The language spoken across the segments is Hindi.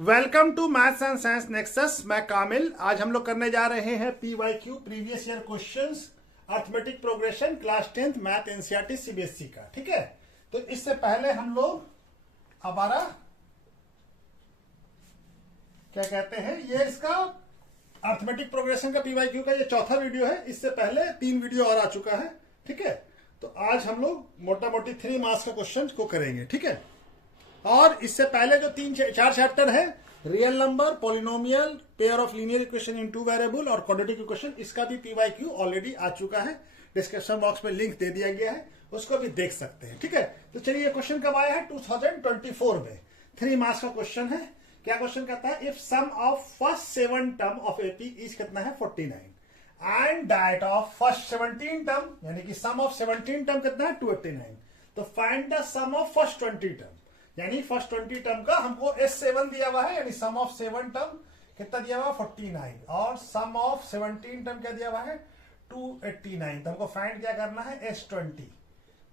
Welcome to maths and science nexus. मैं कामिल। आज हम लोग करने जा रहे हैं PYQ previous year questions arithmetic progression class 10th math NCERT CBSE का। ठीक है, तो इससे पहले हम लोग हमारा क्या कहते हैं, ये इसका अर्थमेटिक प्रोग्रेशन का PYQ का ये चौथा वीडियो है। इससे पहले 3 वीडियो और आ चुका है। ठीक है, तो आज हम लोग मोटा मोटी 3 मार्क्स का क्वेश्चन को करेंगे। ठीक है, और इससे पहले जो 3-4 चैप्टर है, real number, polynomial, pair of linear equation in 2 variable और क्वाड्रेटिक इक्वेशन, इसका भी PYQ ऑलरेडी आ चुका है। डिस्क्रिप्शन बॉक्स में लिंक दे दिया गया है, उसको भी देख सकते हैं। ठीक है, तो चलिए ये क्वेश्चन कब आया है 2024 में। 3 मार्क्स का क्वेश्चन है। क्या क्वेश्चन कहता है, if sum of first 7 term of AP is कितना है 49 and that of first 17 term, यानी कि सम ऑफ 17 टर्म कितना है 289, तो find the sum of first 20 term. यानी फर्स्ट 20 टर्म का हमको S7 दिया हुआ है, यानी सम ऑफ 7 टर्म कितना दिया हुआ है 49, और सम ऑफ 17 टर्म क्या दिया हुआ है 289। तो हमको फाइंड क्या करना है S20,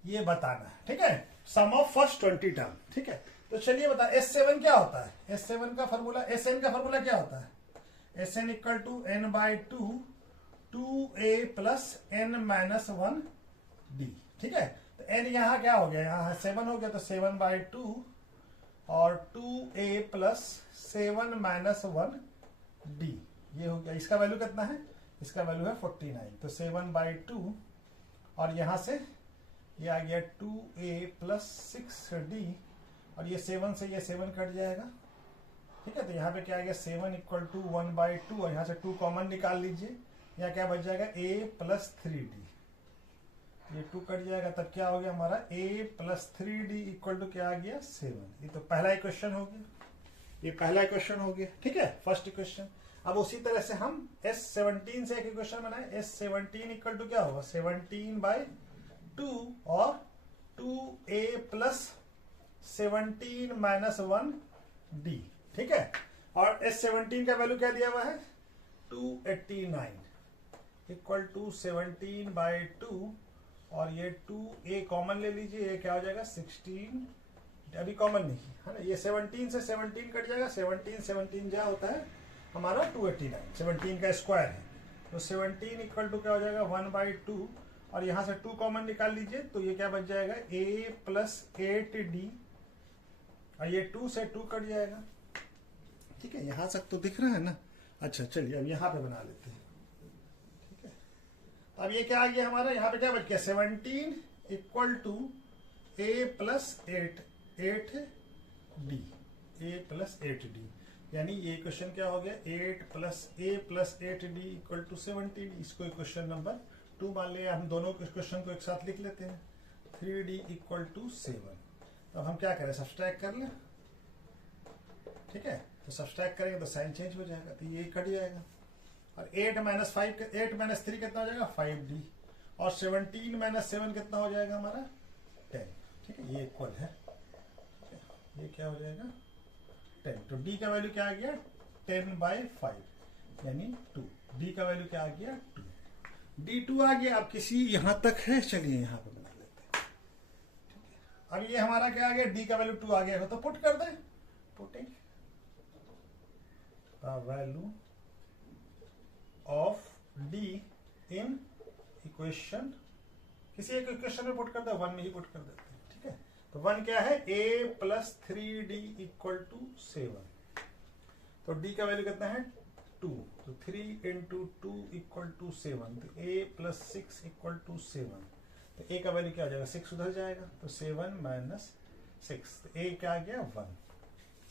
ये बताना है। ठीक है, सम ऑफ फर्स्ट 20 टर्म। ठीक है, तो चलिए बता S7 क्या होता है। S7 का फॉर्मूला, Sn का फॉर्मूला क्या होता है, Sn equal to n/2 2a plus n-1d। ठीक है, तो n यहाँ क्या हो गया, यहाँ 7 हो गया, तो 7/2 और 2a प्लस 7-1d, ये हो गया। इसका वैल्यू कितना है, इसका वैल्यू है 49, तो 7/2 और यहाँ से ये आ गया 2a प्लस 6d, और ये 7 से ये 7 कट जाएगा। ठीक है, तो यहाँ पे क्या आ गया 7 इक्वल टू 1/2, और यहाँ से 2 कॉमन निकाल लीजिए, यहाँ क्या बच जाएगा a प्लस 3d, ये 2 कट जाएगा, तब क्या हो गया हमारा a plus 3d equal to क्या आ गया 7। ये तो पहला इक्वेशन हो गया, ये पहला इक्वेशन हो गया। ठीक है, फर्स्ट इक्वेशन। अब उसी तरह से हम S17 से एक इक्वेशन बनाए। S17 इक्वल टू क्या होगा 17/2 और 2a प्लस 17-1d। ठीक है, और S17 का वैल्यू क्या दिया हुआ है 289 इक्वल टू 17/2, और ये 2a कॉमन ले लीजिए, ये क्या हो जाएगा 16, अभी कॉमन नहीं है ना, ये 17 से 17 कट जाएगा, 17 जा होता है हमारा 289, 17 का स्क्वायर है, तो 17 इक्वल टू क्या हो जाएगा 1/2, और यहाँ से 2 कॉमन निकाल लीजिए, तो ये क्या बच जाएगा a प्लस 8d, और ये 2 से 2 कट जाएगा। ठीक है, यहाँ तक तो दिख रहा है ना। अच्छा चलिए अब यहाँ पे बना लेते हैं। अब ये क्या आ गया हमारा, यहाँ पे क्या बच गया 17 equal to a plus 8d, a plus 8d, यानी ये क्वेश्चन क्या हो गया 8 plus a plus 8d equal to 17। इसको क्वेश्चन नंबर 2 मान लिया। हम दोनों क्वेश्चन को एक साथ लिख लेते हैं, 3d इक्वल टू 7। अब हम क्या करें, सब्सट्रैक्ट कर लें। ठीक है, तो सब्सट्रैक्ट करेंगे तो साइन चेंज हो जाएगा, तो ये कट जाएगा, और 8 माइनस 3 कितना हो जाएगा 5d, और 17-7 कितना हो जाएगा हमारा 10। ठीक है, ये इक्वल है, ये क्या हो जाएगा 10। तो d का वैल्यू क्या आ गया 10/5 यानी 2। d का वैल्यू क्या आ गया 2, d2 आ गया। अब किसी यहाँ तक है, चलिए यहाँ पे बना लेते हैं। ठीक है, अब ये हमारा क्या आ गया d का वैल्यू 2 आ गया, तो पुट कर दे, putting the value of d in equation, किसी एक इक्वेशन में पुट कर दे, 1 में ही पुट कर देते हैं। ठीक है, तो 1 क्या है a plus 3d equal to 7, तो d का वैल्यू कितना है 2, तो 3 इंटू 2 इक्वल टू 7, तो a प्लस 6 इक्वल टू 7, तो a का वैल्यू क्या हो जाएगा 6 उधर जाएगा, तो 7 माइनस 6, तो a क्या आ गया 1,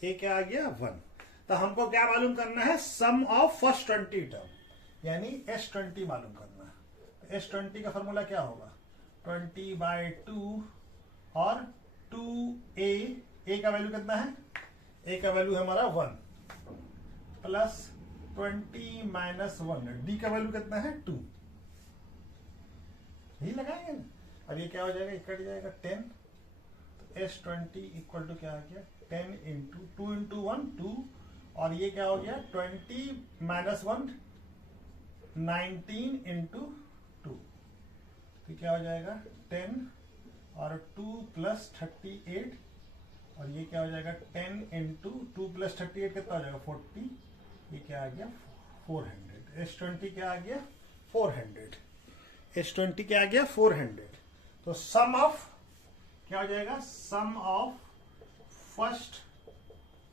a क्या आ गया 1। तो हमको क्या मालूम करना है, सम ऑफ फर्स्ट 20 टर्म, यानी S20 मालूम करना है। तो S20 का फॉर्मूला क्या होगा 20/2 और 2a का वैल्यू कितना है, a का वैल्यू है हमारा 1 प्लस 20-1, d का वैल्यू कितना है 2, यही लगाएंगे ना। अब ये क्या हो जाएगा, कट जाएगा 10, तो S20 इक्वल टू क्या आ गया 10 इंटू 2 इंटू 1 2, और ये क्या हो गया 20-1 19 इंटू 2, तो क्या हो जाएगा 10 और 2 प्लस 38 और ये क्या हो जाएगा 10 इंटू 2 प्लस 38 कितना हो जाएगा 40, ये क्या आ गया 400। S20 क्या आ गया 400, S20 क्या आ गया 400। तो सम ऑफ क्या हो जाएगा, sum of first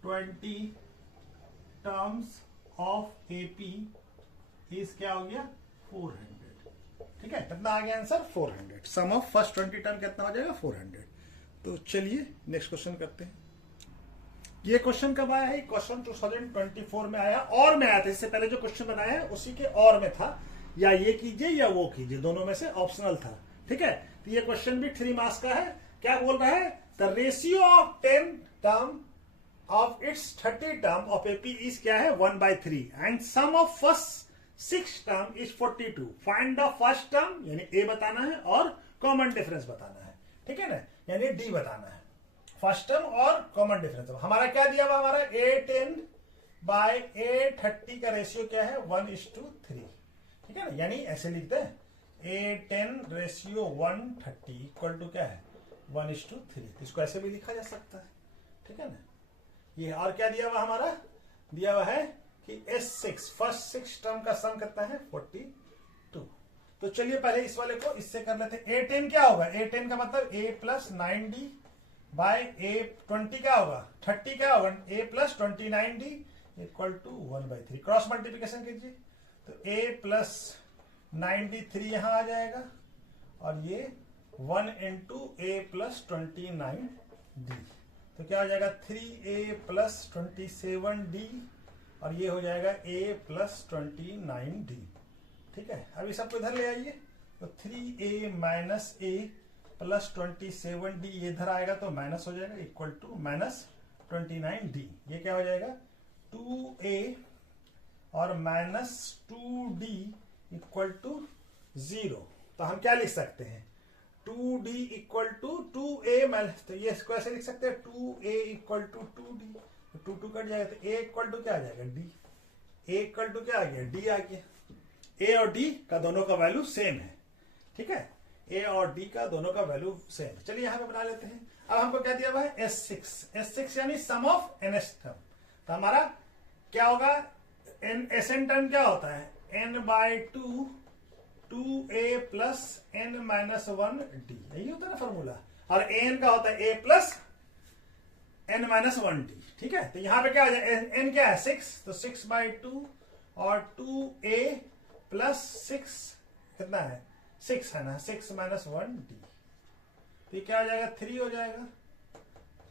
20 terms of AP is क्या हो गया 400। ठीक है, कितना आ गया answer 400। Sum of first 20 term कितना हो जाएगा 400। तो चलिए नेक्स्ट क्वेश्चन करते हैं। ये क्वेश्चन कब आया है, क्वेश्चन 2024 में आया, और में आया था। इससे पहले जो क्वेश्चन बनाया है उसी के और में था, या ये कीजिए या वो कीजिए, दोनों में से ऑप्शनल था। ठीक है, तो ये क्वेश्चन भी 3 मार्क्स का है। क्या बोल रहा है, the ratio of 10 term of its 30 term of AP is क्या है 1/3 and sum of first 6 term is 42। Find the first term, यानी ए बताना है और कॉमन डिफरेंस बताना है। ठीक है ना, यानी डी बताना है, फर्स्ट टर्म और कॉमन डिफरेंस। हमारा क्या दिया हुआ, हमारा A10 बाय A30 का रेशियो क्या है 1:3। ठीक है ना, यानी ऐसे लिखते हैं A10 रेशियो 130 इक्वल टू क्या है 1:3। इसको ऐसे भी लिखा जा सकता है। ठीक है ना, ये और क्या दिया हुआ हमारा, दिया हुआ है कि S6 फर्स्ट 6 टर्म का सम कितना है 42। तो चलिए पहले इस वाले को इससे कर लेते हैं। A10 क्या होगा, A10 का मतलब A plus 9D bye A20 क्या होगा 30 क्या होगा A plus 29D equal to 1/3। Cross multiplication कीजिए तो A प्लस 9D 3 यहां आ जाएगा, और ये 1 इंटू A प्लस 29D, तो क्या हो जाएगा 3A प्लस 27D, और ये हो जाएगा A प्लस 29D। ठीक है, अभी सबको इधर ले आइए, तो 3A minus A plus 27D ये इधर आएगा तो माइनस हो जाएगा इक्वल टू माइनस 29D। ये क्या हो जाएगा 2A और माइनस 2D इक्वल टू 0। तो हम क्या लिख सकते हैं 2D equal to 2A minus, तो ये इसको ऐसे लिख सकते हैं 2A इक्वल टू 2D, तो 2 कट जाएगा, तो A इक्वल टू क्या आ जाएगा D, A इक्वल टू क्या आ गया D आ गया। A और D का दोनों का वैल्यू सेम है। ठीक है, A और D का दोनों का वैल्यू सेम। चलिए यहां पे बना लेते हैं। अब हमको क्या दिया हुआ है S6 यानी सम ऑफ NS टर्म। तो हमारा क्या होगा SN टर्म क्या होता है N/2 2A plus N minus 1D, यही होता है ना फॉर्मूला। और AN का होता है A plus N minus 1D। ठीक है, तो यहां पे क्या हो जाए N क्या है 6, तो 6/2 और 2A प्लस 6 कितना है 6 है ना, 6 माइनस 1D, तो ये क्या हो जाएगा 3 हो जाएगा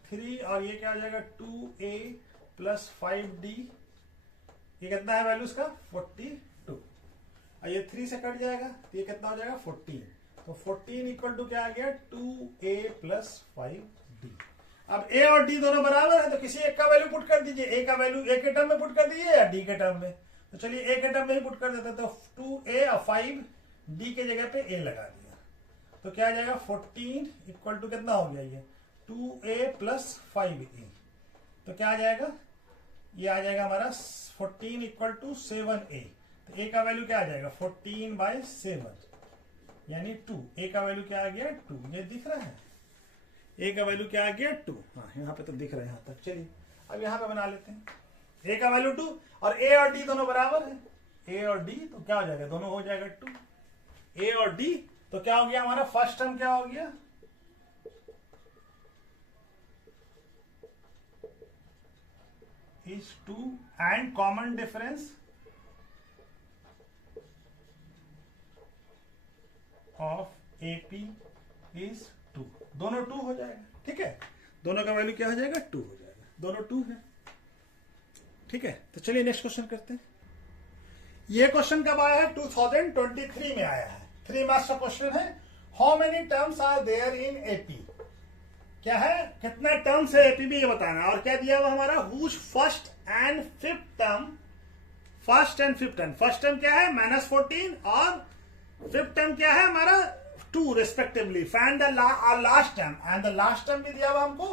3, और ये क्या हो जाएगा 2A प्लस 5D, ये कितना है वैल्यू इसका 42, और ये 3 से कट जाएगा तो ये कितना हो जाएगा 14। तो 14 इक्वल टू क्या आ गया 2A प्लस 5D। अब A और D दोनों बराबर है, तो किसी एक का वैल्यू पुट कर दीजिए, A का वैल्यू A के टर्म में पुट कर दीजिए या D के टर्म में। तो चलिए A के टर्म में ही पुट कर देते हैं, तो 2A और 5D के जगह पे A लगा दिया, तो क्या आ जाएगा 14 इक्वल टू कितना हो गया ये 2A प्लस 5A, तो क्या आ जाएगा ये आ जाएगा हमारा 14 इक्वल टू 7A। तो A का वैल्यू क्या आ जाएगा 14/7 यानी 2। A का वैल्यू क्या आ गया 2, ये दिख रहा है A का वैल्यू क्या आ गया 2। हाँ यहाँ पे तो दिख रहा है यहाँ तक। चलिए अब यहाँ पे बना लेते हैं, A का वैल्यू 2 और A और D दोनों बराबर है, A और D तो क्या हो जाएगा दोनों हो जाएगा 2। A और D तो क्या हो गया हमारा फर्स्ट टर्म क्या हो गया is 2 and common difference of AP is 2, दोनों 2 हो जाएगा। ठीक है, दोनों का वैल्यू क्या हो जाएगा 2 हो जाएगा, दोनों 2 है। ठीक है, तो चलिए नेक्स्ट क्वेश्चन करते हैं। ये क्वेश्चन कब आया है 2023 में आया है, 3 मार्क्स का क्वेश्चन है। How many terms are there in AP, क्या है कितना टर्म्स है एपी भी ये बताना, और क्या दिया हुआ हमारा whose first and fifth term, first and fifth term, first term क्या है -14 और फिफ्थ टर्म क्या है हमारा 2 respectively. Find the last term, and the last term भी दिया हुआ हमको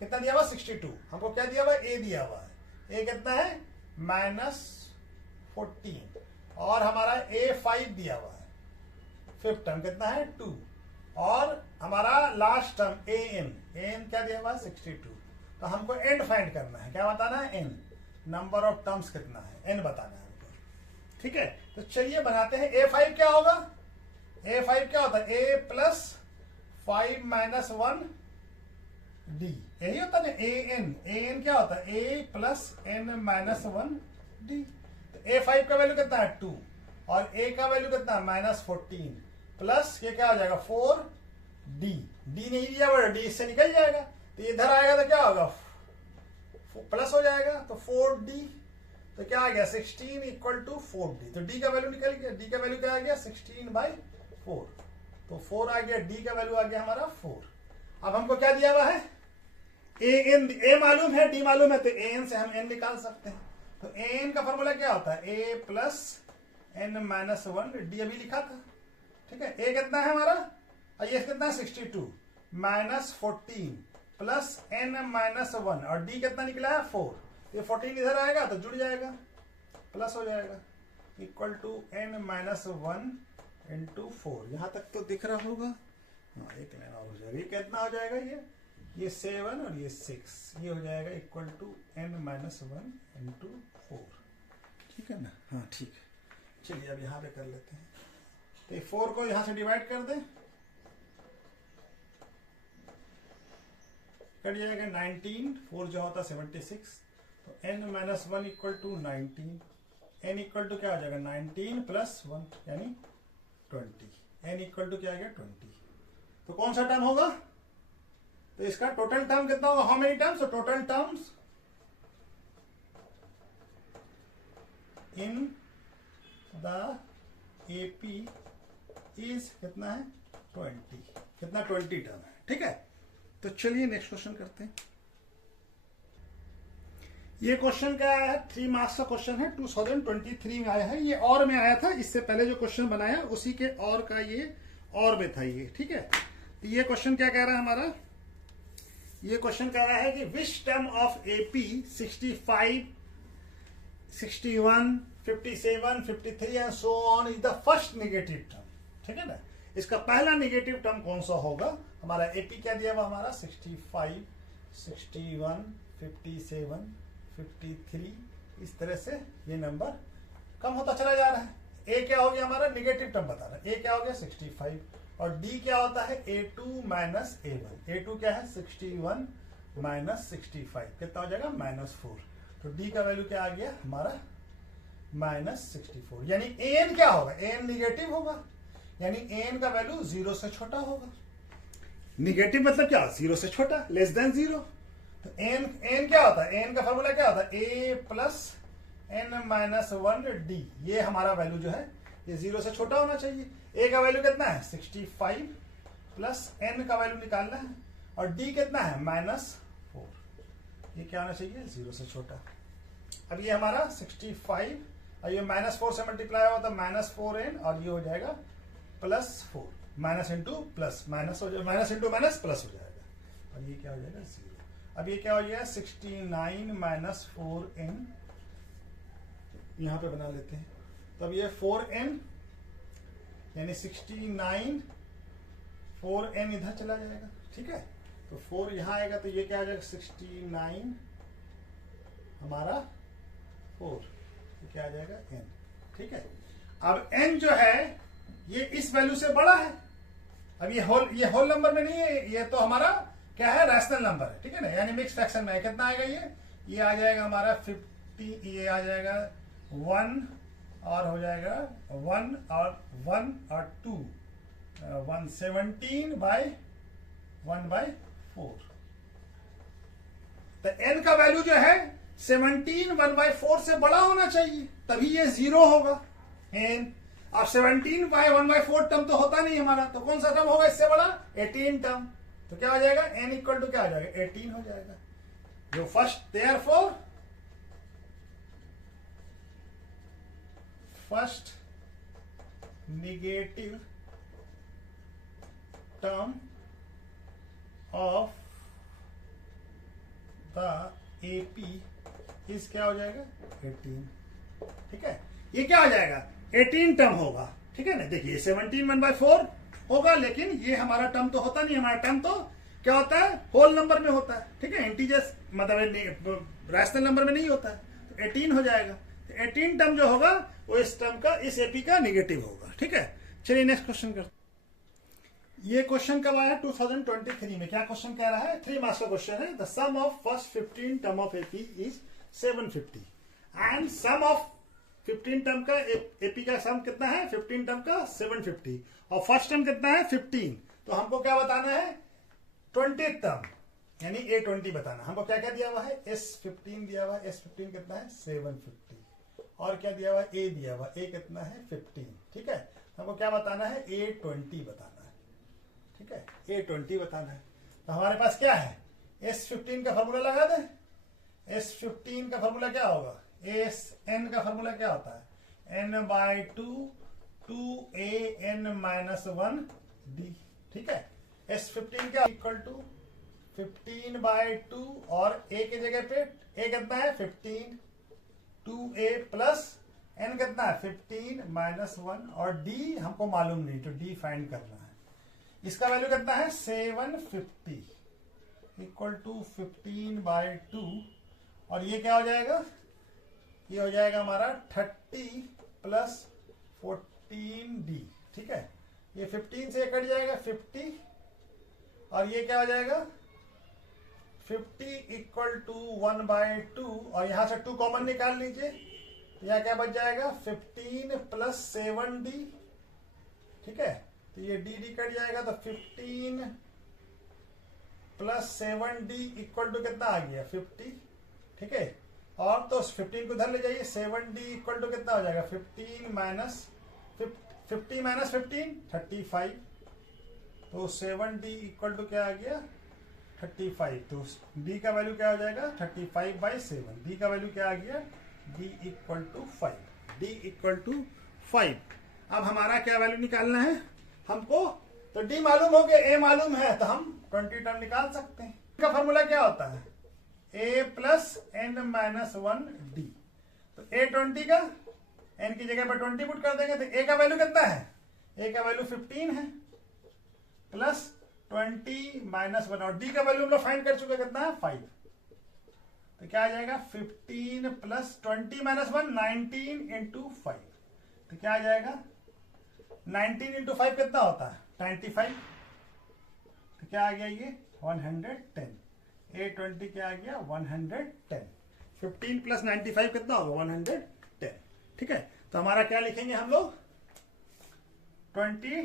कितना दिया हुआ 62। हमको क्या दिया हुआ ए दिया हुआ है, ए कितना है -14, और हमारा A5 दिया हुआ है, फिफ्थ टर्म कितना है 2, और हमारा लास्ट टर्म AN क्या दिया हुआ है 62। तो हमको एंड फाइंड करना है। क्या बताना है? एन, नंबर ऑफ टर्म्स कितना है, एन बताना है हमको। ठीक है, तो चलिए बनाते हैं। A5 क्या होगा? A5 क्या होता है? A प्लस 5 माइनस 1 D, यही होता है ना। an क्या होता है? A plus n minus 1 D। तो A5 का वैल्यू कितना है? 2, और A का वैल्यू कितना है? माइनस 14, प्लस ये क्या हो जाएगा? 4D। D नहीं दिया हुआ, D इससे निकल जाएगा, तो इधर आएगा तो क्या होगा? प्लस हो जाएगा, तो 4D। तो क्या आ गया? 16 इक्वल टू 4D। तो D का वैल्यू निकल गया। D का वैल्यू क्या आ गया? 16/4। तो 4 आ गया, D का वैल्यू आ गया हमारा 4। अब हमको क्या दिया हुआ है? A मालूम है, D मालूम है, तो an से हम n निकाल सकते हैं। तो an का फॉर्मूला क्या होता है? A plus n minus 1 D अभी लिखा था। ठीक है, A कितना है हमारा? ये कितना है? 62 माइनस 14 प्लस n माइनस 1, और D कितना निकला है? 4। ये 14 इधर आएगा तो जुड़ जाएगा, प्लस हो जाएगा, equal to n minus 1 into 4। यहां तक तो दिख रहा होगा। हाँ, एक लाइन और हो जाएगा। ये कितना हो जाएगा? ये 7 और ये 6, ये हो जाएगा equal to n minus 1 into 4। ठीक है ना? हाँ ठीक है। चलिए अब यहाँ पे कर लेते हैं। तो 4 को यहाँ से डिवाइड कर दें, कट जाएगा 19, 4 जो होता 76, तो n minus 1 equal to 19। n equal to क्या हो जाएगा? 19 प्लस 1 यानी 20। n इक्वल टू क्या आ गया? 20। तो कौन सा टर्म होगा? तो इसका टोटल टर्म कितना होगा? How many terms? Total terms in the AP is कितना है? 20। कितना? 20 टर्म है। ठीक है, तो चलिए नेक्स्ट क्वेश्चन करते हैं। ये क्वेश्चन क्या आया है? 3 मार्क्स का क्वेश्चन है, 2023 में आया है। ये और में आया था, इससे पहले जो क्वेश्चन बनाया उसी के और का ये और में था ये। ठीक है, तो ये क्वेश्चन क्या कह रहा है हमारा? ये क्वेश्चन कह रहा है कि which term of AP 65, 61, 57, 53 and so on is the first negative term. ठीक है ना? इसका पहला नेगेटिव टर्म कौन सा होगा? हमारा एपी क्या दिया हुआ? हमारा 65, 61, 57, 53, इस तरह से ये नंबर कम होता चला जा रहा है। ए क्या हो गया हमारा? नेगेटिव टर्म बता रहा है। ए क्या हो गया? 65, और डी क्या होता है? A2 minus A1। A2 क्या है? 61 माइनस 65, कितना हो जाएगा? -4। तो डी का वैल्यू क्या आ गया हमारा? -64। यानी an क्या होगा? an निगेटिव होगा, यानी an का वैल्यू 0 से छोटा होगा। निगेटिव मतलब क्या? 0 से छोटा, लेस देन 0। तो n क्या होता है? n का फॉर्मूला क्या होता है? a plus n minus 1 d। ये हमारा वैल्यू जो है ये 0 से छोटा होना चाहिए। a का वैल्यू कितना है? 65 प्लस n का वैल्यू निकालना है, और d कितना है? -4। ये क्या होना चाहिए? 0 से छोटा। अब ये हमारा 65, और ये -4 से मल्टीप्लाई होगा तो -4n, और ये हो जाएगा +4। माइनस इंटू प्लस, माइनस हो जाएगा, माइनस इंटू माइनस प्लस हो जाएगा, और ये क्या हो जाएगा? 0। अब ये क्या हो जाएगा? 69 माइनस 4n, यहां पे बना लेते हैं। तब ये 4n यानी 69, 4n इधर चला जाएगा। ठीक है, तो 4 यहां आएगा, तो ये क्या आ जाएगा? 69 हमारा 4, ये क्या आ जाएगा? n। ठीक है, अब n जो है ये इस वैल्यू से बड़ा है। अब ये होल नंबर में नहीं है, ये तो हमारा क्या है? रैशनल नंबर है। ठीक है ना? यानी मिक्स फ्रैक्शन में कितना आएगा? ये आ जाएगा हमारा 50, ये आ जाएगा 1, और हो जाएगा 1 और 2, 117/1/4। तो n का वैल्यू जो है 17 1/4 से बड़ा होना चाहिए, तभी ये 0 होगा। n अब 17/1/4 टर्म तो होता नहीं हमारा, तो कौन सा टर्म होगा इससे बड़ा? 18 टर्म। तो क्या हो जाएगा? n इक्वल टू क्या हो जाएगा? 18 हो जाएगा। जो first, therefore first negative term of the AP इस क्या हो जाएगा? 18। ठीक है, ये क्या हो जाएगा? 18 टर्म होगा। ठीक है ना? देखिए 17 1/4 होगा, लेकिन ये हमारा टर्म तो होता नहीं, हमारा टर्म तो क्या होता है, होल नंबर में होता है, ठीक है, इंटीजर्स मतलब रैशनल नंबर में नहीं होता है, तो 18 हो जाएगा। तो 18 टर्म जो होगा वो इस टर्म का, इस एपी का निगेटिव होगा, ठीक है। चलिए नेक्स्ट क्वेश्चन करते। ये क्वेश्चन कब आया, 2023 में। क्या क्वेश्चन कह रहा है, 3 मार्क्स का क्वेश्चन है। The sum of first 15 term of AP is 750 and sum of 15 term का एपी का सम कितना है, 15 टर्म का 750 और फर्स्ट टर्म कितना है 15। तो हमको क्या बताना है, 20 टर्म यानी A20 बताना। हमको क्या क्या दिया हुआ है, S15 दिया हुआ है, S15 कितना है 750 और क्या दिया हुआ है, A दिया हुआ, A कितना है 15, ठीक है। हमको क्या बताना है, A20 बताना है, ठीक है, A20 बताना है। तो हमारे पास क्या है, S15 का फॉर्मूला लगा दें। S15 का फॉर्मूला क्या होगा, N का फॉर्मूला क्या होता है, N/2 2AN-1D, ठीक है। S15 क्या इक्वल टू 15/2 और A की जगह पे A कितना है 15, 2A प्लस N कितना है 15-1 और D हमको मालूम नहीं, तो D फाइंड करना है। इसका वैल्यू कितना है 750 इक्वल टू 15/2 और ये क्या हो जाएगा, ये हो जाएगा हमारा 30 प्लस 14D, ठीक है। ये 15 से कट जाएगा 50 और ये क्या हो जाएगा 50 इक्वल टू 1/2 और यहां से 2 कॉमन निकाल लीजिए, तो यहां क्या बच जाएगा 15 प्लस 7D, ठीक है। तो ये D कट जाएगा, तो 15 प्लस 7D इक्वल टू कितना आ गया 50, ठीक है। और तो 15 को इधर ले जाइए, 7D इक्वल टू कितना हो जाएगा 15 माइनस 15 35, तो 7D इक्वल टू क्या आ गया 35। तो D का वैल्यू क्या हो जाएगा 35/7। D का वैल्यू क्या आ गया, D equal to 5, D equal to 5। अब हमारा क्या वैल्यू निकालना है हमको, तो D मालूम हो गया, A मालूम है, तो हम 20 टर्म निकाल सकते हैं। का फॉर्मूला क्या होता है, A प्लस N-1D। तो A20 का N की जगह पर 20 पुट कर देंगे, तो A का वैल्यू कितना है, A का वैल्यू 15 है प्लस 20-1 और D का वैल्यू हम लोग फाइंड कर चुके, कितना है 5। तो क्या आ जाएगा 15 प्लस 20-1 19 इंटू 5, तो क्या आ जाएगा 19 इंटू 5 कितना होता है 95, तो क्या आ गया ये 110। A20 क्या आ गया 110, 15 प्लस 95 कितना होगा 110, ठीक है। तो हमारा क्या लिखेंगे हम लोग, 20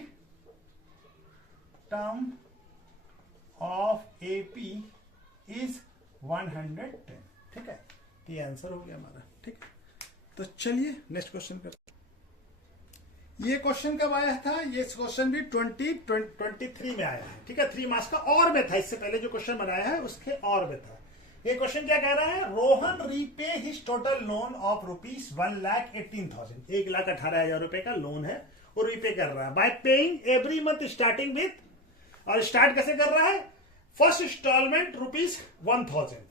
टर्म ऑफ एपी इज 110, ठीक है। ये आंसर हो गया हमारा, ठीक है। तो चलिए नेक्स्ट क्वेश्चन करते हैं। ये क्वेश्चन कब आया था, ये क्वेश्चन भी 2023 में आया है, ठीक है। 3 मार्क्स का और में था, इससे पहले जो क्वेश्चन बनाया है उसके और में था। ये क्वेश्चन क्या कह रहा है, Rohan repay his total loan of rupees 1,18,000, 1,18,000 रुपए का लोन है, वो रीपे कर रहा है bye paying every month starting with, और स्टार्ट कैसे कर रहा है, फर्स्ट इंस्टॉलमेंट रुपीज 1,000,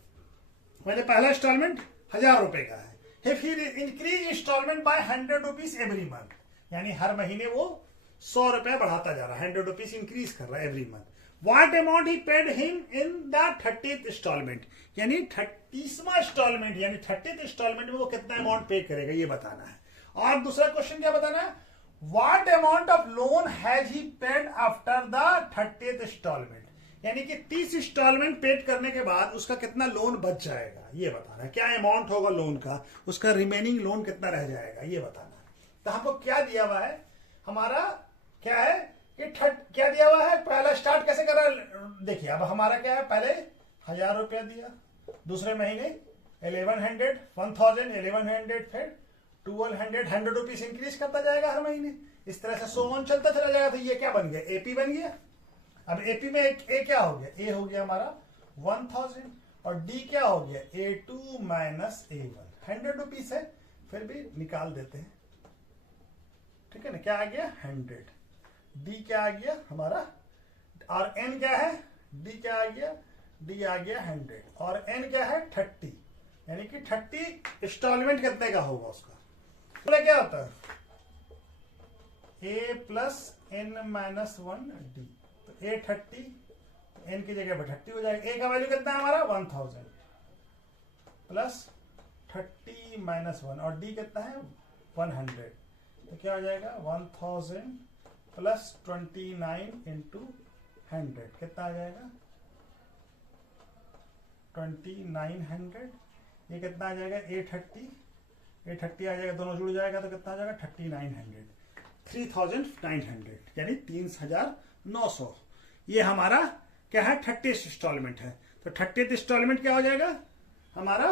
मैंने पहला इंस्टॉलमेंट 1,000 रुपए का है, फिर increase installment by 100 rupees every month, यानी हर महीने वो 100 रुपया बढ़ाता जा रहा है, 100 रुपीज इंक्रीज कर रहा है every month. What amount he paid him in the 30th installment, यानी 30वां इंस्टॉलमेंट यानी 30th इंस्टॉलमेंट में वो कितना अमाउंट पे करेगा ये बताना है। और दूसरा क्वेश्चन क्या बताना है, what amount of loan has he paid after the 30th installment, यानी कि 30 इंस्टॉलमेंट पेड करने के बाद उसका कितना लोन बच जाएगा ये बताना है। क्या अमाउंट होगा लोन का, उसका रिमेनिंग लोन कितना रह जाएगा ये बताना है। तो हमको क्या दिया हुआ है, हमारा क्या है कि क्या दिया हुआ है, पहला स्टार्ट कैसे करा, देखिए अब हमारा क्या है, पहले 1,000 रुपया दिया, दूसरे महीने 1,100, 1,000, 1,100, फिर 1,200, 100 रुपीज इंक्रीज करता जाएगा हर महीने, इस तरह से 100 ऑन चलता चला जाएगा। तो ये क्या बन गया, एपी बन गया। अब एपी में ए क्या हो गया, ए हो गया हमारा 1,000 और डी क्या हो गया A2 माइनस A1, 100 रुपीज है, फिर भी निकाल देते हैं, ठीक है ना। क्या आ गया 100, डी क्या आ गया हमारा, और एन क्या है, डी क्या आ गया, डी आ गया 100 और एन क्या है 30, यानी कि 30 इंस्टॉलमेंट कितने का होगा उसका, तो क्या होता है A प्लस N-1 D, तो A 30, n की जगह पर 30 हो जाएगा। a का वैल्यू कितना है हमारा 1000 प्लस 30 माइनस 1 और d कितना है 100, तो क्या हो जाएगा 1000 प्लस 29 इंटू 100 कितना आ जाएगा 2900। ये कितना आ जाएगा 830 आ जाएगा, दोनों जुड़ जाएगा तो कितना आ जाएगा 3900 यानी 3900। ये हमारा क्या है 30th इंस्टॉलमेंट है। तो 30th इंस्टॉलमेंट क्या हो जाएगा हमारा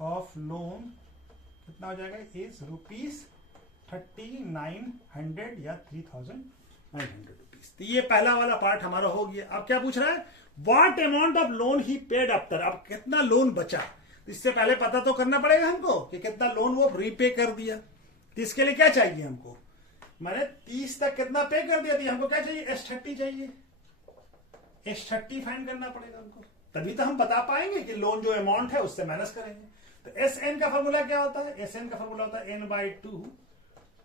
ऑफ लोन कितना हो जाएगा इज ₹3900 या 3900 रुपीज। तो ये पहला वाला पार्ट हमारा हो गया। अब क्या पूछ रहा है what amount of loan he paid after, अब कितना लोन बचा। तो इससे पहले पता तो करना पड़ेगा हमको कि कितना लोन वो रीपे कर दिया। तो इसके लिए क्या चाहिए हमको, मैंने 30 तक कितना पे कर दिया, हमको क्या चाहिए S30 चाहिए। S30 फाइंड करना पड़ेगा हमको, तभी तो हम बता पाएंगे कि लोन जो अमाउंट है उससे माइनस करेंगे। तो SN का फॉर्मूला क्या होता है, SN का फॉर्मूला होता है n/2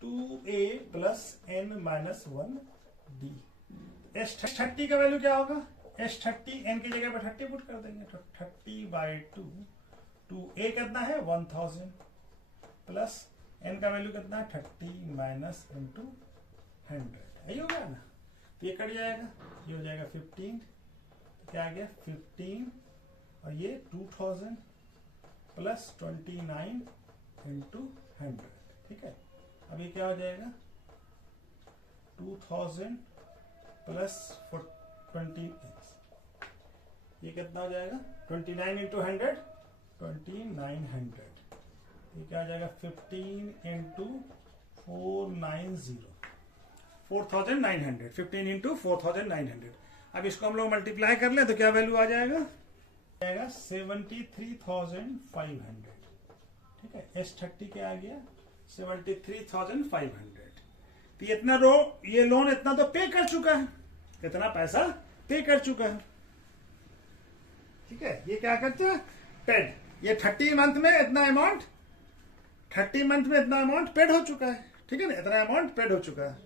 2a plus n minus 1d। S30 का वैल्यू क्या होगा S30 n की जगह पर 30 पुट कर देंगे तो 30/2 2a कितना है 1000 प्लस n का वैल्यू कितना है 30 माइनस इंटू 100, यही होगा ना। तो ये कट जाएगा, ये हो जाएगा 15, तो क्या आ गया 15 और ये 2000 प्लस 29 इंटू 100, ठीक है। अब ये क्या हो जाएगा 2000 प्लस 20, ये कितना हो जाएगा 29 इंटू 100 2900, ये क्या हो जाएगा 15 इंटू 490 4900, 15 इंटू 4900। अब इसको हम लोग मल्टीप्लाई कर लें तो क्या वैल्यू आ जाएगा 73,500, ठीक है। S30 क्या आ गया 73,500। तो इतना ये लोन इतना तो पे कर चुका है, इतना पैसा पे कर चुका है, ठीक है। ये क्या करते हैं पेड, ये 30 मंथ में इतना अमाउंट 30 मंथ में इतना अमाउंट पेड हो चुका है, ठीक है ना, इतना अमाउंट पेड हो चुका है,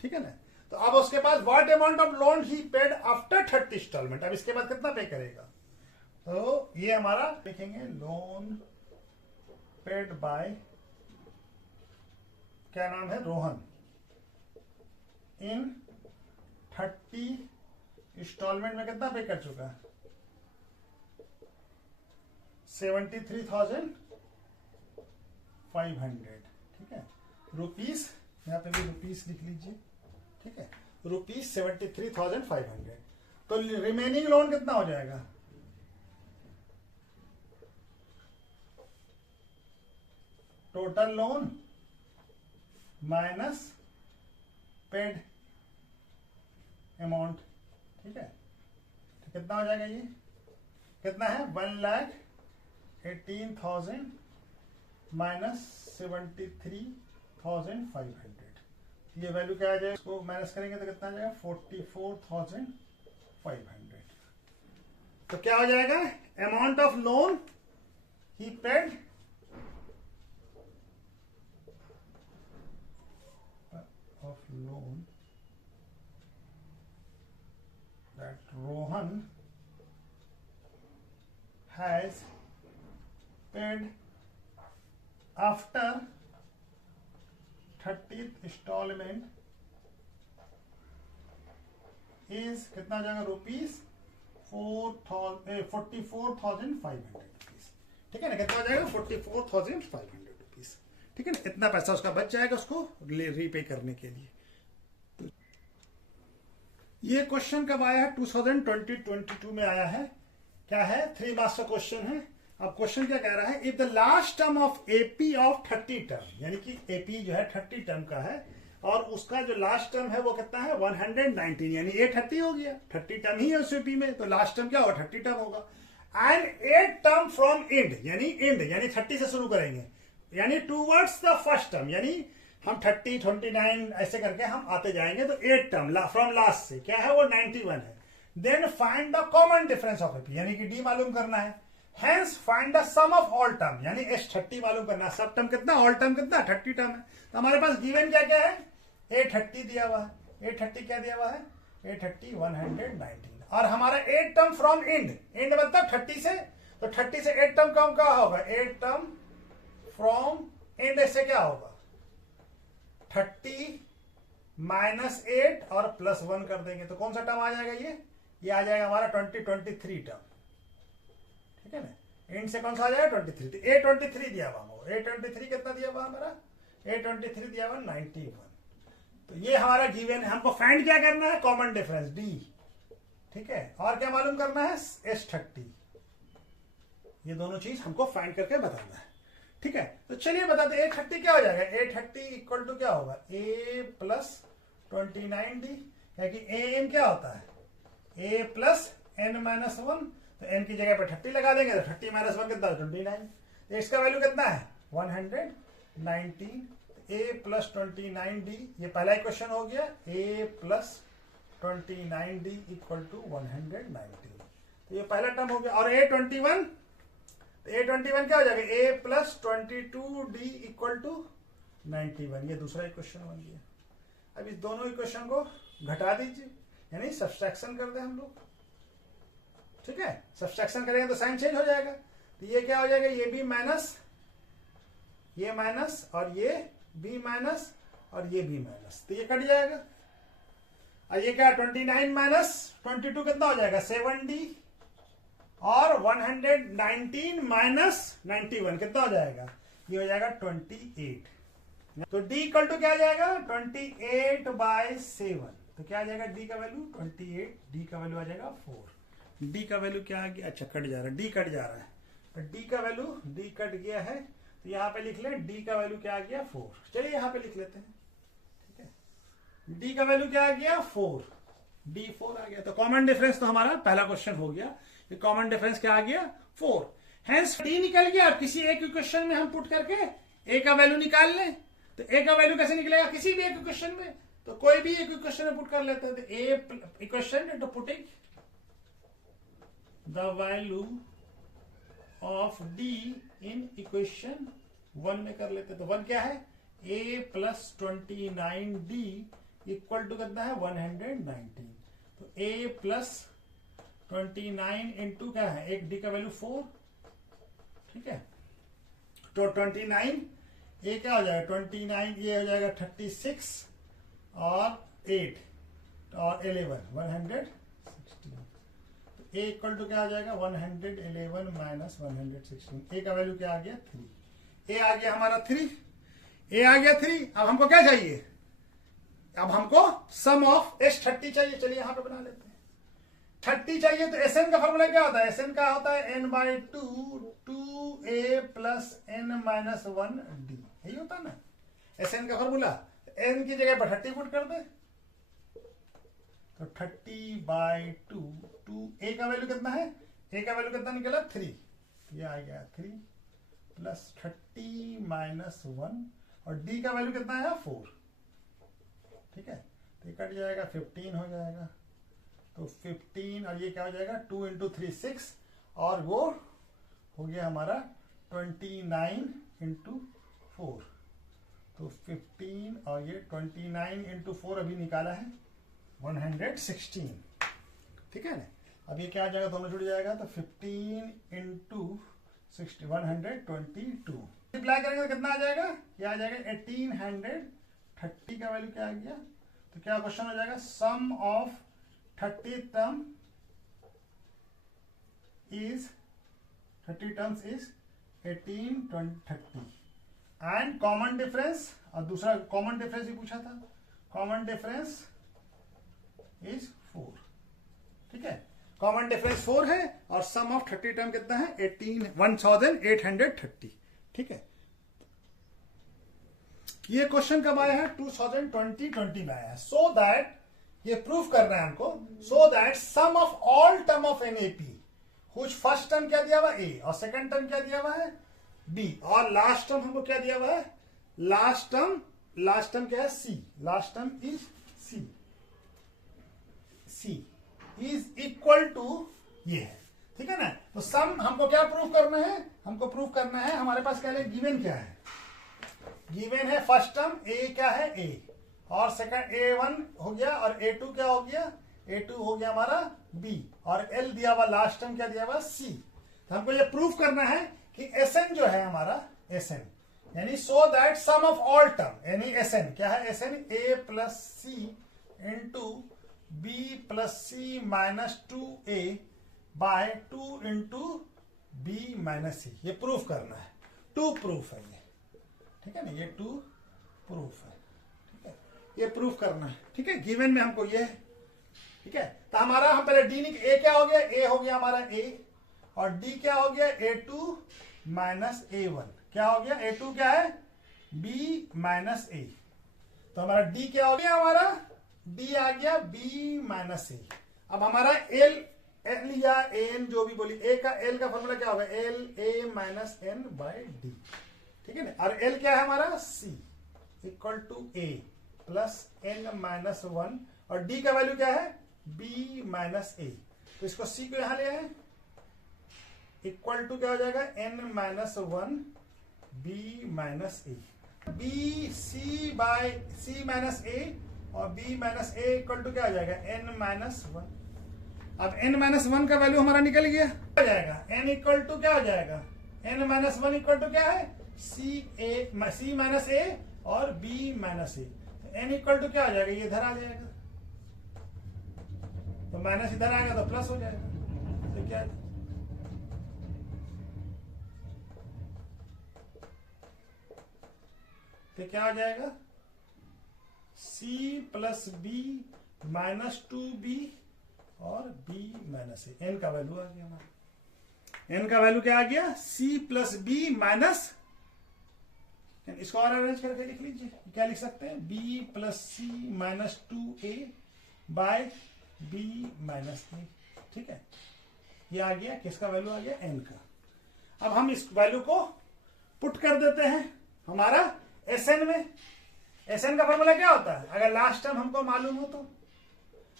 ठीक है ना। तो अब उसके बाद what amount of loan he paid after 30 installment, अब इसके बाद कितना पे करेगा। तो ये हमारा लिखेंगे लोन पेड बाय क्या नाम है रोहन इन 30 इंस्टॉलमेंट में कितना पे कर चुका है 73,500, ठीक है। रुपीस यहाँ पे भी रुपीस लिख लीजिए, ठीक है, रुपीस 73,500। तो रिमेनिंग लोन कितना हो जाएगा total loan minus paid amount, ठीक है। तो कितना हो जाएगा ये कितना है 1,18,000 माइनस 73,500। ये वैल्यू क्या आ जाएगा, इसको माइनस करेंगे तो कितना आ जाएगा 44,500। तो क्या हो जाएगा amount of loan he paid of loan that Rohan has paid after 30th installment is कितना आ जाएगा रुपीस 44,500 रुपीस, ठीक है ना। कितना आ जाएगा 44,500 रुपीस, ठीक है ना। इतना पैसा उसका बच जाएगा उसको रीपे करने के लिए। तो ये क्वेश्चन कब आया है 2020-22 में आया है। क्या है 3 मार्क्स का क्वेश्चन है। अब क्वेश्चन क्या कह रहा है if the last term of AP of 30 term, यानी कि एपी जो है 30 टर्म का है और उसका जो लास्ट टर्म है वो कितना है 119, यानी ये 30 हो गया, 30 टर्म ही है उस एपी में, तो लास्ट टर्म क्या होगा 30 टर्म होगा। एंड 8 टर्म फ्रॉम इंड यानी 30 से शुरू करेंगे, यानी टूवर्ड्स द फर्स्ट टर्म, यानी हम 30 29 ऐसे करके हम आते जाएंगे। तो 8 टर्म फ्रॉम लास्ट से क्या है वो 91 है। Then find the common difference of AP, यानी कि डी मालूम करना है। Hence find the sum of all term, यानी S30 मालूम करना, सब टर्म कितना, ऑल टर्म कितना, 30 टर्म है। तो हमारे पास गिवन क्या क्या है, A30 दिया हुआ है, A30 क्या दिया हुआ है, A30 119, और हमारा 8 टर्म फ्रॉम एंड, एंड मतलब 30 से, तो 30 से 8 टर्म कम क्या होगा, 8 टर्म फ्रॉम एंड से क्या होगा 30 माइनस 8 और प्लस 1 कर देंगे, तो कौन सा टर्म आ जाएगा, ये आ जाएगा हमारा 23 टर्म, ठीक है ना। एंड से कौन सा आ जाएगा 23, तो A23 दिया हुआ हमको, A23 कितना दिया हुआ हमारा, A23 दिया हुआ 91, तो ये हमारा गिवन है। हमको फाइंड क्या करना है, कॉमन डिफरेंस D, ठीक है, और क्या मालूम करना है S30, ये दोनों चीज हमको फाइंड करके बताना है, ठीक है। तो चलिए बताते हैं A30 क्या हो जाएगा, A30 इक्वल टू क्या होगा, A प्लस 29D, क्योंकि AM क्या होता है, A प्लस N माइनस 1, तो n की जगह पर 30 लगा देंगे, तो 30 माइनस 1 कितना, 29, तो इसका वैल्यू कितना है 119, A प्लस 29D, ये पहला इक्वेशन हो गया, A plus 29D equal to 119, तो ये पहला टर्म हो गया। और A21, तो A21 क्या हो जाएगा, A plus 22D equal to 91, ये दूसरा इक्वेशन बन गया। अब इस दोनों इक्वेशन को घटा दीजिए, यानी सब्सट्रैक्शन कर दे हम लोग, ठीक है, सब्सट्रैक्शन करेंगे तो साइन चेंज हो जाएगा, तो ये क्या हो जाएगा, ये भी माइनस, ये माइनस, और ये बी माइनस, और ये बी माइनस, तो ये कट जाएगा। और ये क्या 29 माइनस 22 कितना हो जाएगा 7D, और 119 माइनस 91 कितना हो जाएगा, ये हो जाएगा 28, तो D इक्वल टू क्या आ जाएगा 28/7, तो क्या आ जाएगा D का वैल्यू 28, D का वैल्यू आ जाएगा 4, D का वैल्यू क्या आ गया, अच्छा कट जा रहा है, D कट जा रहा है, तो D का वैल्यू, D कट गया है, तो यहाँ पे लिख ले D का वैल्यू क्या आ गया 4, चलिए यहाँ पे लिख लेते हैं, ठीक है, D का वैल्यू क्या आ गया 4, D 4 आ गया, तो कॉमन डिफरेंस तो हमारा पहला क्वेश्चन हो गया, ये कॉमन डिफरेंस क्या आ गया 4, हेंस D निकल गया। अब किसी एक इक्वेशन में हम पुट करके A का वैल्यू निकाल लें, तो A का वैल्यू कैसे निकलेगा, किसी भी एक इक्वेशन में, तो कोई भी एक इक्वेशन में पुट कर लेते हैं, तो A equation two putting the value of D in equation 1 में कर लेते, तो 1 क्या है, A plus 29D equal to कितना है 119, तो A प्लस 29 इंटू क्या है, एक D का वैल्यू 4, ठीक है, तो 29, ये क्या हो जाएगा 29, ये हो जाएगा 36 और 8 और 11 116, A इक्वल टू क्या आ जाएगा 111 माइनस 116, A का वैल्यू क्या आ गया 3, A आ गया हमारा 3, A आ गया 3। अब हमको क्या चाहिए, अब हमको सम ऑफ S30 चाहिए, चलिए यहां पे बना लेते हैं, 30 चाहिए, तो Sn का फॉर्मूला क्या होता है, Sn का होता है n/2 2A plus n minus 1D, यही होता है ना Sn का फॉर्मूला, n की जगह पर 30 पुट कर दे, तो 30/2, A का वैल्यू कितना है, A का वैल्यू कितना निकला 3, ये आ गया 3 प्लस 30 माइनस 1, और D का वैल्यू कितना है 4, ठीक है, तो ये कट जाएगा 15 हो जाएगा, तो 15 और ये क्या हो जाएगा 2 इंटू 3 6, और वो हो गया हमारा 29 इंटू 4, तो 15 और ये 29 इंटू 4 अभी निकाला है 116, ठीक है ना। अब ये क्या आ जाएगा, दोनों जुड़ जाएगा, तो 15 इंटू 60 122, मल्टीप्लाई करेंगे तो कितना आ जाएगा, ये आ जाएगा 1830 का वैल्यू क्या आ गया, तो क्या क्वेश्चन हो जाएगा, sum of 30 term is 30 terms is 1830, and common difference, और दूसरा कॉमन डिफरेंस भी पूछा था, कॉमन डिफरेंस इज 4, ठीक है, कॉमन डिफरेंस 4 है, और सम ऑफ 30 टर्म कितना है 1830, ठीक है। ये क्वेश्चन कब आया है 2020 में आया है, सो दैट ये प्रूफ कर रहे हैं हमको, so that sum of all term of an AP कुछ फर्स्ट टर्म क्या दिया हुआ ए, और सेकंड टर्म क्या दिया हुआ है बी, और लास्ट टर्म हमको क्या दिया हुआ है, लास्ट टर्म क्या है C, last term is C is equal to ये है, ठीक है ना। तो सम हमको क्या प्रूव करना है, हमको प्रूव करना है हमारे पास क्या है, गिवन क्या है, गिवन है फर्स्ट टर्म ए क्या है ए, और सेकंड A1 हो गया, और A2 क्या हो गया, A2 हो गया हमारा B, और L दिया हुआ लास्ट टर्म क्या दिया हुआ C। तो हमको ये प्रूव करना है कि Sn जो है हमारा Sn यानी so that sum of all term यानी Sn क्या है, Sn A plus C into B plus C minus 2A by 2 into B minus C, ये प्रूफ करना है, टू प्रूफ है ये, ठीक है ना, ये टू प्रूफ है, ठीक है, ये प्रूफ करना है, ठीक है, गिवन में हमको ये है, ठीक है। तो हमारा हम पहले डी ए क्या हो गया, ए हो गया हमारा ए, और डी क्या हो गया A2 माइनस A1, क्या हो गया A2 क्या है B माइनस A, तो हमारा डी क्या हो गया, हमारा डी आ गया B माइनस A। अब हमारा एल या एन जो भी बोली, ए का एल का फॉर्मूला क्या होगा, L A minus N by D, ठीक है ना, और एल क्या है हमारा C equal to A plus N minus 1, और डी का वैल्यू क्या है B माइनस ए, तो इसको C को यहां ले आए, इक्वल टू क्या हो जाएगा n minus 1 B minus A, B C by C minus A, और B minus A equal to क्या हो जाएगा n माइनस 1। अब n माइनस 1 का वैल्यू हमारा निकल गया, हो जाएगा n इक्वल टू क्या हो जाएगा, n माइनस 1 इक्वल टू क्या है सी माइनस ए और B minus A, n equal to क्या हो जाएगा, ये इधर आ जाएगा, तो माइनस इधर आएगा तो प्लस हो जाएगा, तो क्या तो क्या हो जाएगा C plus B minus 2B और B माइनस ए, n का वैल्यू आ गया हमारा, n का वैल्यू क्या आ गया C प्लस बी माइनस, इसको और अरेंज करके लिख लीजिए, क्या लिख सकते हैं B plus C minus 2A by B minus A, ठीक है, ये आ गया, किसका वैल्यू आ गया n का। अब हम इस वैल्यू को पुट कर देते हैं हमारा Sn में, Sn का फॉर्मूला क्या होता है, अगर लास्ट टर्म हमको मालूम हो तो,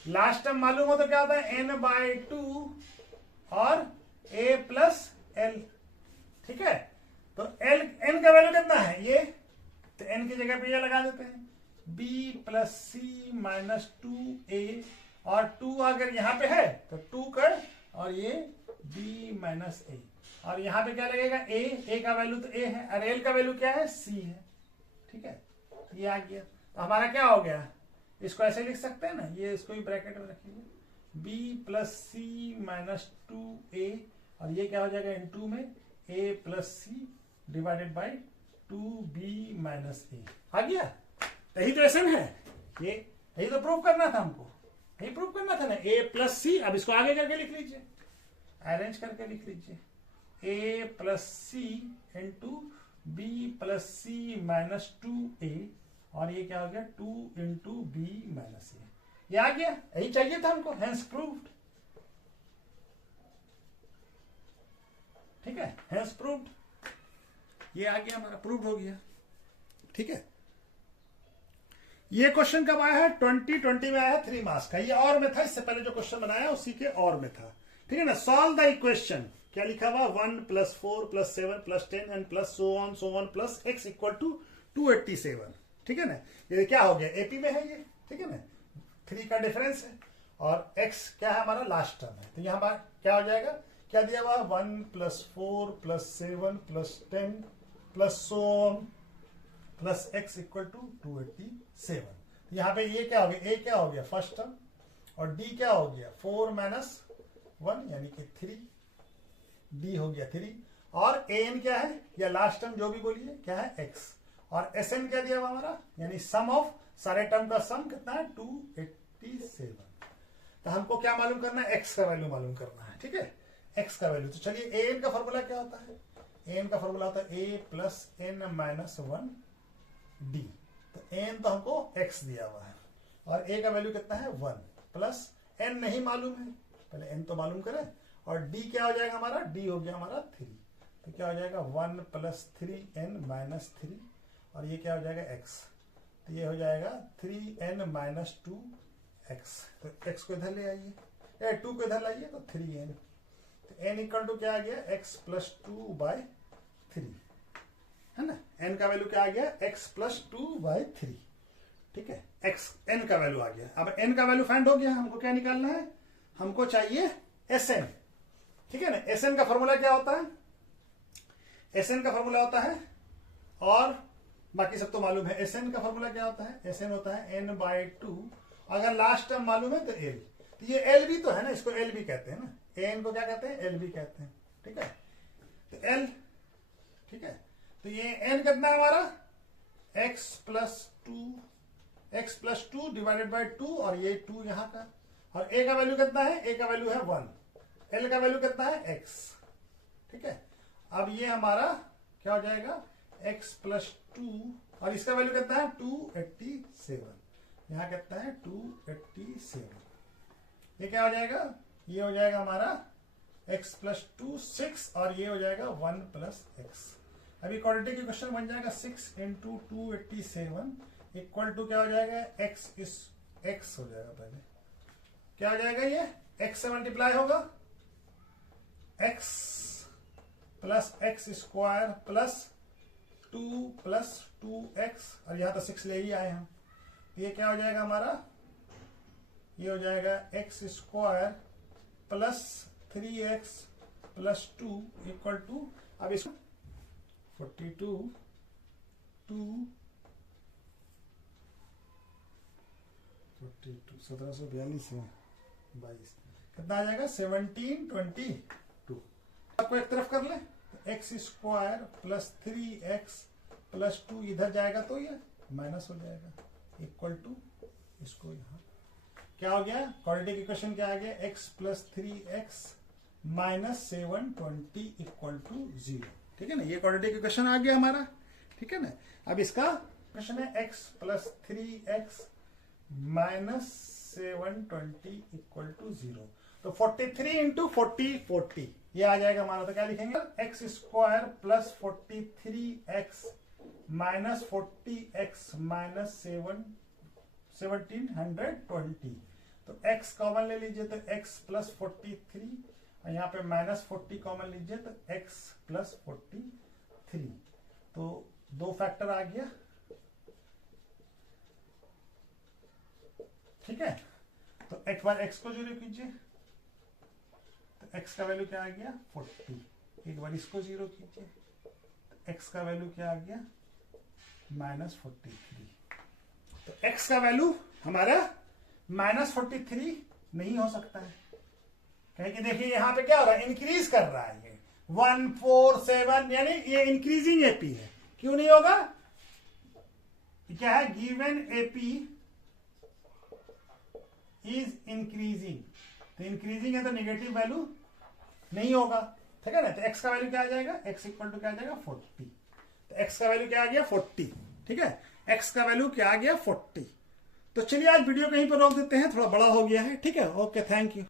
लास्ट टर्म मालूम हो तो क्या होता है n बाय 2 और a प्लस l, ठीक है, तो l n का वैल्यू कितना है ये, तो n की जगह पे ये लगा देते हैं b plus C minus 2a, और 2 अगर यहाँ पे है तो 2 कर, और ये b माइनस a, और यहाँ पे क्या लगेगा a का वैल्यू तो a है, और l का वैल्यू क्या है c है, ठीक है, ये आ गया। तो हमारा क्या हो गया, इसको ऐसे लिख सकते हैं ना, ये इसको भी ब्रैकेट में रखिए, b plus C minus 2a, और ये क्या हो जाएगा इन 2 में a plus c divided by 2b minus a, आ गया। यही तो Sn है, ये यही तो प्रूव करना था हमको, यही प्रूव करना था ना, a प्लस सी। अब इसको आगे करके लिख लीजिए, अरेंज करके लिख लीजिए, a plus C into b plus C minus 2a, और ये क्या हो गया 2 इंटू b माइनस ए, ये आ गया, यही चाहिए था हमको, हेंस प्रूव्ड, ठीक है, हेंस प्रूव्ड, ये आ गया हमारा, प्रूव्ड हो गया, ठीक है। ये क्वेश्चन कब आया है, 2020 में आया है, 3 मार्क्स का, ये और में था, इससे पहले जो क्वेश्चन बनाया उसी के और में था, ठीक है ना। सॉल्व द इक्वेशन, क्या लिखा हुआ 1 plus 4 plus 7 plus 10 and plus so on plus x equal to 287, ठीक है ना, ये क्या हो गया एपी में है ये, ठीक है ना, 3 का डिफरेंस है, और x क्या है हमारा लास्ट टर्म है, तो यहाँ पर क्या हो जाएगा, क्या दिया हुआ 1 plus 4 plus 7 plus 10 plus so on plus x equal to 287, यहाँ पे ये क्या हो गया, a क्या हो गया फर्स्ट टर्म, और d क्या हो गया 4 माइनस 1 यानी कि 3, d हो गया 3, और an क्या है या लास्ट टर्म जो भी बोलिए क्या है x, और Sn क्या दिया हुआ हमारा, यानी सम ऑफ सारे टर्म का सम कितना है 287। तो हमको क्या मालूम करना है, x का वैल्यू मालूम करना है, ठीक है, x का वैल्यू। तो चलिए an का फॉर्मूला क्या होता है, an का फॉर्मूला होता है a plus n minus 1 d, तो n तो हमको x दिया हुआ है, और a का वैल्यू कितना है 1 प्लस n नहीं मालूम है, पहले n तो मालूम करें, और d क्या हो जाएगा हमारा, d हो गया हमारा 3, तो क्या हो जाएगा 1 प्लस 3n माइनस 3, और ये क्या हो जाएगा x, तो ये हो जाएगा 3n माइनस 2x, तो x को इधर ले आइए, 2 को इधर लाइए तो 3n, n इक्वल टू क्या आ गया x प्लस 2/3 है ना। n का वैल्यू क्या आ गया x प्लस 2/3 ठीक है। x n का वैल्यू आ गया। अब n का वैल्यू फाइंड हो गया, हमको क्या निकालना है, हमको चाहिए Sn ठीक है ना। Sn का फॉर्मूला क्या होता है, Sn का फॉर्मूला होता है, और बाकी सब तो मालूम है। Sn का फॉर्मूला क्या होता है, Sn होता है n/2, अगर लास्ट टर्म मालूम है तो l, तो ये l भी तो है ना, इसको l भी कहते हैं ना, n को क्या कहते हैं, l भी कहते हैं ठीक है। तो l ठीक है, तो ये n कितना है हमारा x plus two divided by 2, और ये 2 यहाँ का, और a का वैल्यू कितना है, a का वैल्यू है 1, l का वैल्यू कितना है x ठीक है। अब ये हमारा क्या हो जाएगा x प्लस 2, और इसका वैल्यू कितना है 287, यहाँ कितना है 287, ये क्या हो जाएगा, ये हो जाएगा हमारा x प्लस 2 6, और ये हो जाएगा 1 प्लस x। अभी क्वाड्रेटिक इक्वेशन बन जाएगा 6 इंटू 287 इक्वल टू क्या हो जाएगा x हो जाएगा, पहले क्या हो जाएगा, ये x से मल्टीप्लाई होगा x plus x square plus 2 plus 2x, और यहाँ तो 6 ले ही आए हम, ये क्या हो जाएगा हमारा, ये हो जाएगा x square plus 3x plus 2 equal to, अब इसको 42 1742 है 22, कितना आ जाएगा 1722। आपको एक तरफ कर ले, x square plus 3x plus 2 इधर जाएगा तो ये माइनस हो जाएगा इक्वल टू, इसको यहाँ क्या हो गया, क्वाड्रेटिक इक्वेशन क्या आ गया, x plus 3x minus 720 equal to 0 ठीक है ना। ये क्वाड्रेटिक इक्वेशन आ गया हमारा ठीक है ना। अब इसका क्वेश्चन है x plus 3x minus 720 equal to 0, तो 43 इंटू 40 ये आ जाएगा हमारा, तो क्या लिखेंगे x square plus 43x minus 40x minus 1720, तो x कॉमन ले लीजिए तो x प्लस 43, और यहाँ पे माइनस 40 कॉमन लीजिए तो x प्लस 43, तो 2 फैक्टर आ गया ठीक है। तो एक बार x को 0 कीजिए तो x का वैल्यू क्या आ गया 40, एक बार इसको 0 कीजिए तो x का वैल्यू क्या आ गया माइनस 43, तो x का वैल्यू हमारा माइनस 43 नहीं हो सकता है, क्योंकि देखिए यहाँ पे क्या हो रहा है, इंक्रीज कर रहा है ये 147, यानी ये इंक्रीजिंग एपी है, क्यों नहीं होगा, क्या है गिवन एपी इज इंक्रीजिंग, तो इंक्रीजिंग है तो नेगेटिव वैल्यू नहीं होगा ठीक है ना। तो x का वैल्यू क्या आ जाएगा, x इक्वल टू क्या आ जाएगा 40, तो x का वैल्यू क्या आ गया 40 ठीक है, x का वैल्यू क्या आ गया 40। तो चलिए आज वीडियो कहीं पर रोक देते हैं, थोड़ा बड़ा हो गया है ठीक है। Okay, thank you.